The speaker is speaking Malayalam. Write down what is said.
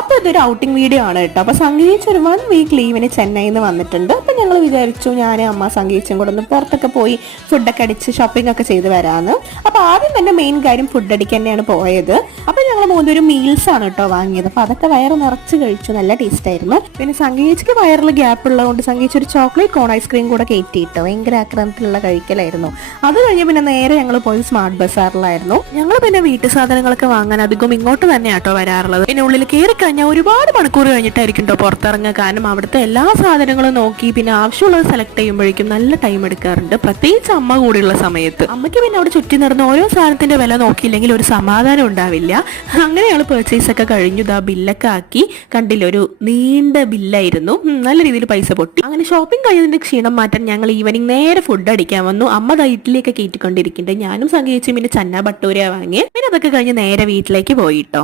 അപ്പൊ ഇതൊരു ഔട്ടിംഗ് വീഡിയോ ആണ് കേട്ടോ. അപ്പൊ സംഗീച്ച് ഒരു 1 വീക്ക് ലീവിന് ചെന്നൈയിൽ നിന്ന് വന്നിട്ടുണ്ട്. അപ്പൊ ഞങ്ങൾ വിചാരിച്ചു ഞാൻ അമ്മ സംഗീച്ചും കൂടെ ഒന്ന് പുറത്തൊക്കെ പോയി ഫുഡൊക്കെ അടിച്ച് ഷോപ്പിംഗ് ഒക്കെ ചെയ്ത് വരാന്ന്. അപ്പൊ ആദ്യം തന്നെ മെയിൻ കാര്യം ഫുഡ് അടിക്കാൻ തന്നെയാണ് പോയത്. അപ്പൊ ഞങ്ങൾ മൂന്നൊരു മീൽസ് ആണ് കേട്ടോ വാങ്ങിയത്. അപ്പൊ അതൊക്കെ വയറ് നിറച്ച് കഴിച്ചു, നല്ല ടേസ്റ്റ് ആയിരുന്നു. പിന്നെ സംഗീച്ചിക്ക് വയറിൽ ഗ്യാപ്പ് ഉള്ളതുകൊണ്ട് സംഗീച്ച് ഒരു ചോക്ലേറ്റ് കോൺ ഐസ്ക്രീം കൂടെ കയറ്റിയിട്ട് ഭയങ്കര ആക്രമത്തിലുള്ള കഴിക്കലായിരുന്നു. അത് കഴിഞ്ഞ് പിന്നെ നേരെ ഞങ്ങൾ പോയി സ്മാർട്ട് ബസാറിലായിരുന്നു. ഞങ്ങൾ പിന്നെ വീട്ടു സാധനങ്ങളൊക്കെ വാങ്ങാൻ അധികം ഇങ്ങോട്ട് തന്നെ ആട്ടോ വരാറുള്ളത്. പിന്നെ ഉള്ളിൽ കയറി കഴിഞ്ഞാൽ ഒരുപാട് മണിക്കൂർ കഴിഞ്ഞിട്ടായിരിക്കും കേട്ടോ പുറത്തിറങ്ങുക. കാരണം അവിടുത്തെ എല്ലാ സാധനങ്ങളും നോക്കി പിന്നെ ആവശ്യമുള്ളത് സെലക്ട് ചെയ്യുമ്പോഴേക്കും നല്ല ടൈം എടുക്കാറുണ്ട്, പ്രത്യേകിച്ച് അമ്മ കൂടെയുള്ള സമയത്ത്. അമ്മയ്ക്ക് പിന്നെ അവിടെ ചുറ്റി നടന്ന് ഓരോ സാധനത്തിന്റെ വില നോക്കിയില്ലെങ്കിൽ ഒരു സമാധാനം ഉണ്ടാവില്ല. അങ്ങനെ ഞങ്ങൾ പർച്ചേസ് ഒക്കെ കഴിഞ്ഞു. ഇതാ ബില്ലൊക്കെ ആക്കി, കണ്ടില്ല ഒരു നീണ്ട ബില്ലായിരുന്നു, നല്ല രീതിയിൽ പൈസ പൊട്ടി. അങ്ങനെ ഷോപ്പിംഗ് കഴിഞ്ഞതിന്റെ ക്ഷീണം മാറ്റാൻ ഞങ്ങൾ ഈവനിങ് നേരെ ഫുഡ് അടിക്കാൻ വന്നു. അമ്മ ഇഡ്ഡലിയൊക്കെ കയറ്റിക്കൊണ്ടിരിക്കുന്നുണ്ട്. ഞാനും സംഗീച്ചും പിന്നെ ചന്ന ബട്ടൂര വാങ്ങി. പിന്നെ അതൊക്കെ കഴിഞ്ഞ് നേരെ വീട്ടിലേക്ക് പോയിട്ടോ.